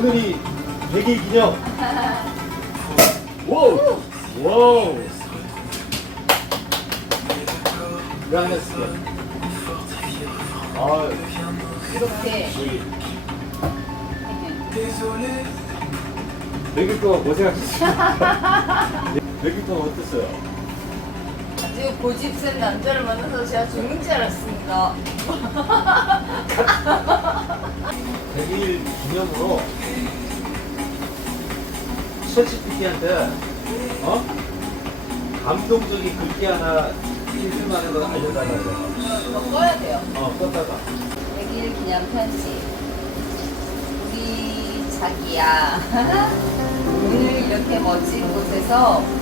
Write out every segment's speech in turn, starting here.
오늘이 100일 기념. 와우! 와우! 했을게? 아, 이렇게 여기. 100일 동안 고생하셨습니다. 100일 동안 어땠어요? 아주 고집센 남자를 만나서 제가 죽는 줄 알았습니다. 100일 기념으로 셰치 PD한테 어? 감동적인 글귀 하나 일주일 만에 너 알려달라고 꺼야 돼요. 어, 썼다가 100일 기념 편지. 우리 자기야. 오늘 이렇게 멋진 곳에서 어,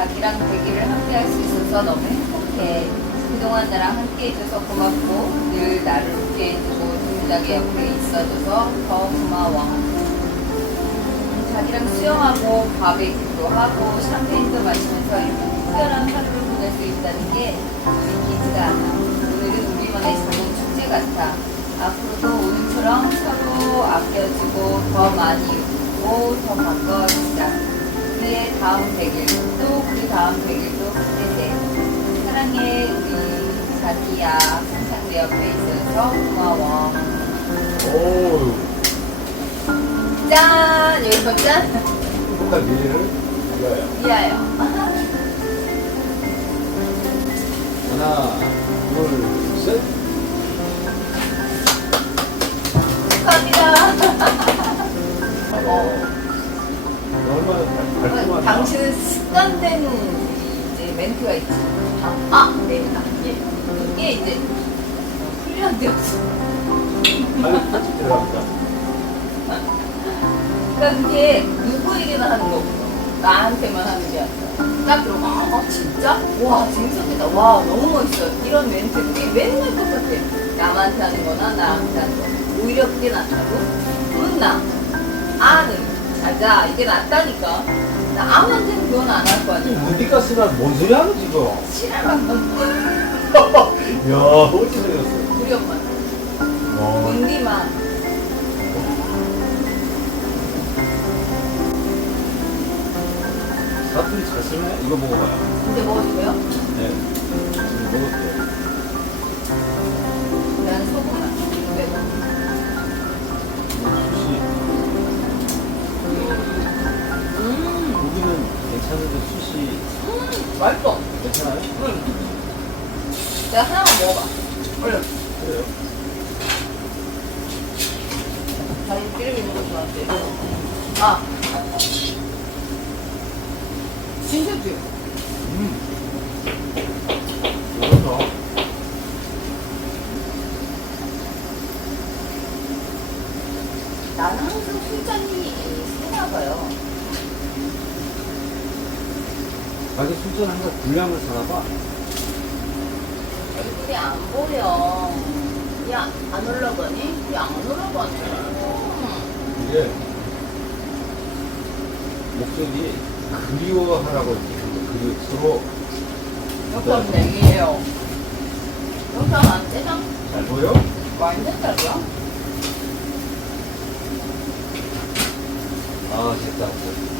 자기랑 100일을 함께 할 수 있어서 너무 행복해. 그동안 나랑 함께 해줘서 고맙고 늘 나를 웃게 해주고 동작에 옆에 있어줘서 더 고마워. 음, 자기랑 수영하고 바베큐도 하고 샴페인도 마시면서 이렇게 특별한 하루를 보낼 수 있다는 게 믿기지가 않아. 오늘은 우리만의 작은 축제 같아. 앞으로도 오늘처럼 서로 아껴주고 더 많이 웃고 더 가까워지자. 그의 다음 100일도 그 다음 100일도 기대돼. 사랑해 우리 자기야. 항상 내 옆에 있어서 고마워. 오우 짠! 여기서 짠! 행복한 미래를 미아요. 하나 둘 셋 축하합니다. 어. 얼마나 달- 달콤하다 당신은 습관된 이제 멘트가 있지. 아, 아, 네, 아, 예. 이게 이제 훈련되었어. 그러니까 그게 누구에게나 하는 거 없어. 나한테만 하는 게 아니라. 딱 들어가, 아, 진짜? 와, 진석이다. 와, 너무 멋있어. 이런 멘트, 그게 맨날 똑같아. 남한테 하는 거나 나한테 하는 거. 오히려 그게 낫다고? 그나 아는, 자자, 이게 낫다니까. 나 아무한테는 그건 안할거 아니야. 어디가 쓰나 뭔 소리 하는 지금 싫어한 건 야 어디서 생겼어 우리 엄마. 어. 본디만. 사투리 잘 쓰네 이거 먹어봐요 이제 먹어줄게요. 네 지금 먹을게요 맛있어. 괜찮아요? 응. 내가 하나만 먹어봐. 얼른. 그래요 기름 있는 거 좋아하지? 아. 진짜지? 음 이거서 나는 항상 술잔이 세나 봐요. 자기 술잔 항상 분량을 사나봐 얼굴이 안 보여. 야, 안 올라가니? 야, 안 올라가니? 음. 이게 목소리 그리워하라고 이렇게 그리워 서로 영상 내기예요. 영상 안 떼장? 잘 보여? 완전 잘이야. 아 됐다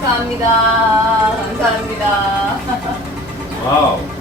축하합니다. 감사합니다. 와우